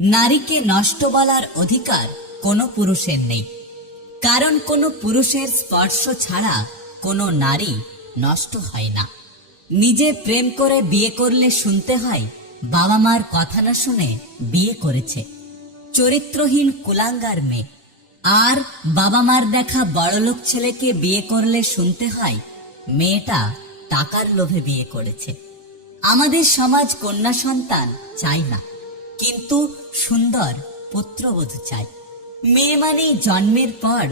নারীকে নষ্ট বলার অধিকার কোনো পুরুষের নেই, কারণ কোনো পুরুষের স্পর্শ ছাড়া কোনো নারী নষ্ট হয় না। নিজে প্রেম করে বিয়ে করলে শুনতে হয় বাবা মার কথা না শুনে বিয়ে করেছে, চরিত্রহীন কুলাঙ্গার মেয়ে। আর বাবা মার দেখা বড়লোক ছেলেকে বিয়ে করলে শুনতে হয় মেয়েটা টাকার লোভে বিয়ে করেছে। আমাদের সমাজ কন্যা সন্তান চাই না, কিন্তু সুন্দর পুত্রবধূ চাই। মেয়ে মানেই জন্মের পর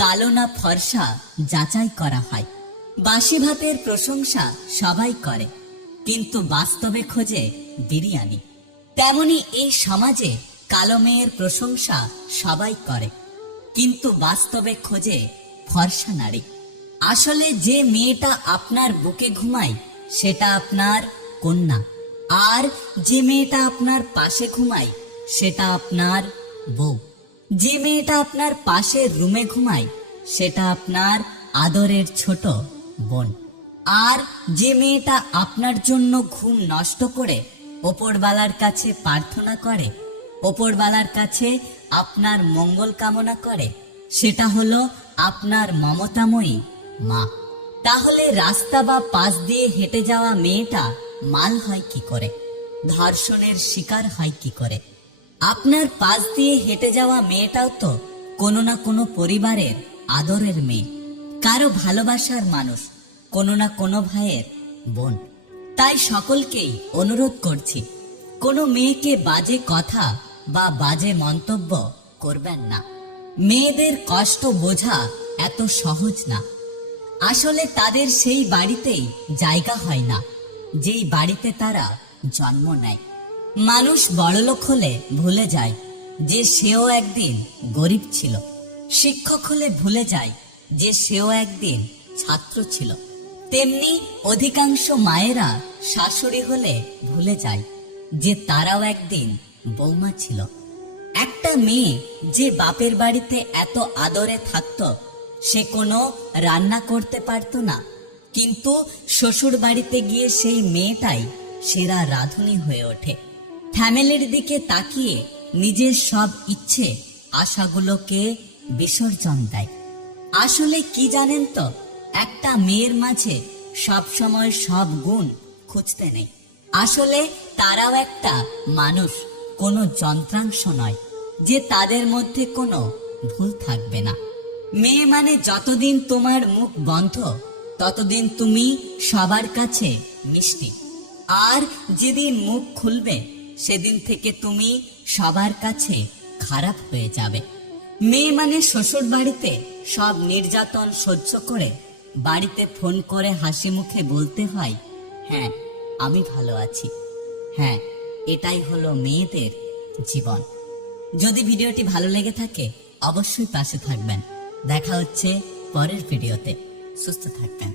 কালো না ফর্সা যাচাই করা হয়। বাসি ভাতের প্রশংসা সবাই করে, কিন্তু বাস্তবে খোঁজে বিরিয়ানি। তেমনি এই সমাজে কালো মেয়ের প্রশংসা সবাই করে, কিন্তু বাস্তবে খোঁজে ফর্সা নারী। আসলে যে মেয়েটা আপনার বুকে ঘুমায় সেটা আপনার কন্যা, আর যে মেয়েটা আপনার পাশে ঘুমায় সেটা আপনার বউ। যে মেয়েটা আপনার পাশের রুমে ঘুমায় সেটা আপনার আদরের ছোট বোন। আর যে মেয়েটা আপনার জন্য ঘুম নষ্ট করে ওপরওয়ালার কাছে প্রার্থনা করে, ওপরওয়ালার কাছে আপনার মঙ্গল কামনা করে, সেটা হলো আপনার মমতাময়ী মা। তাহলে রাস্তা বা পাশ দিয়ে হেঁটে যাওয়া মেয়েটা মাল হয় কি করে, ধর্ষণের শিকার হয় কি করে? আপনার পাশ দিয়ে হেঁটে যাওয়া মেয়েটাও তো কোনো না কোনো পরিবারের আদরের মেয়ে, কারো ভালোবাসার মানুষ, কোনো না কোনো ভাইয়ের বোন। তাই সকলকেই অনুরোধ করছি, কোনো মেয়েকে বাজে কথা বা বাজে মন্তব্য করবেন না। মেয়েদের কষ্ট বোঝা এত সহজ না। আসলে তাদের সেই বাড়িতেই জায়গা হয় না যেই বাড়িতে তারা জন্ম নেয়। মানুষ বড়লোক হলে ভুলে যায় যে সেও একদিন গরিব ছিল, শিক্ষক হলে ভুলে যায় যে সেও একদিন ছাত্র ছিল। তেমনি অধিকাংশ মায়েরা শাশুড়ি হলে ভুলে যায় যে তারাও একদিন বৌমা ছিল। একটা মেয়ে যে বাপের বাড়িতে এত আদরে থাকতো, সে কোনো রান্না করতে পারতো না, কিন্তু শ্বশুর বাড়িতে গিয়ে সেই মেয়েটাই সেরা রাঁধুনি হয়ে ওঠে। ফ্যামিলির দিকে তাকিয়ে নিজের সব ইচ্ছে আশাগুলোকে বিসর্জন দেয়। আসলে কি জানেন তো, একটা মেয়ের মাঝে সব সময় সব গুণ খুঁজতে নেই। আসলে তারাও একটা মানুষ, কোনো যন্ত্রাংশ নয় যে তাদের মধ্যে কোনো ভুল থাকবে না। মেয়ে মানে যতদিন তোমার মুখ বন্ধ ততদিন তুমি সবার কাছে মিষ্টি, আর যেদিন মুখ খুলবে সেদিন থেকে তুমি সবার কাছে খারাপ হয়ে যাবে। মেয়ে মানে শ্বশুর বাড়িতে সব নির্যাতন সহ্য করে বাড়িতে ফোন করে হাসি মুখে বলতে হয়, হ্যাঁ আমি ভালো আছি। হ্যাঁ, এটাই হলো মেয়েদের জীবন। যদি ভিডিওটি ভালো লেগে থাকে অবশ্যই পাশে থাকবেন। দেখা হচ্ছে পরের ভিডিওতে। সুস্থ থাকবেন।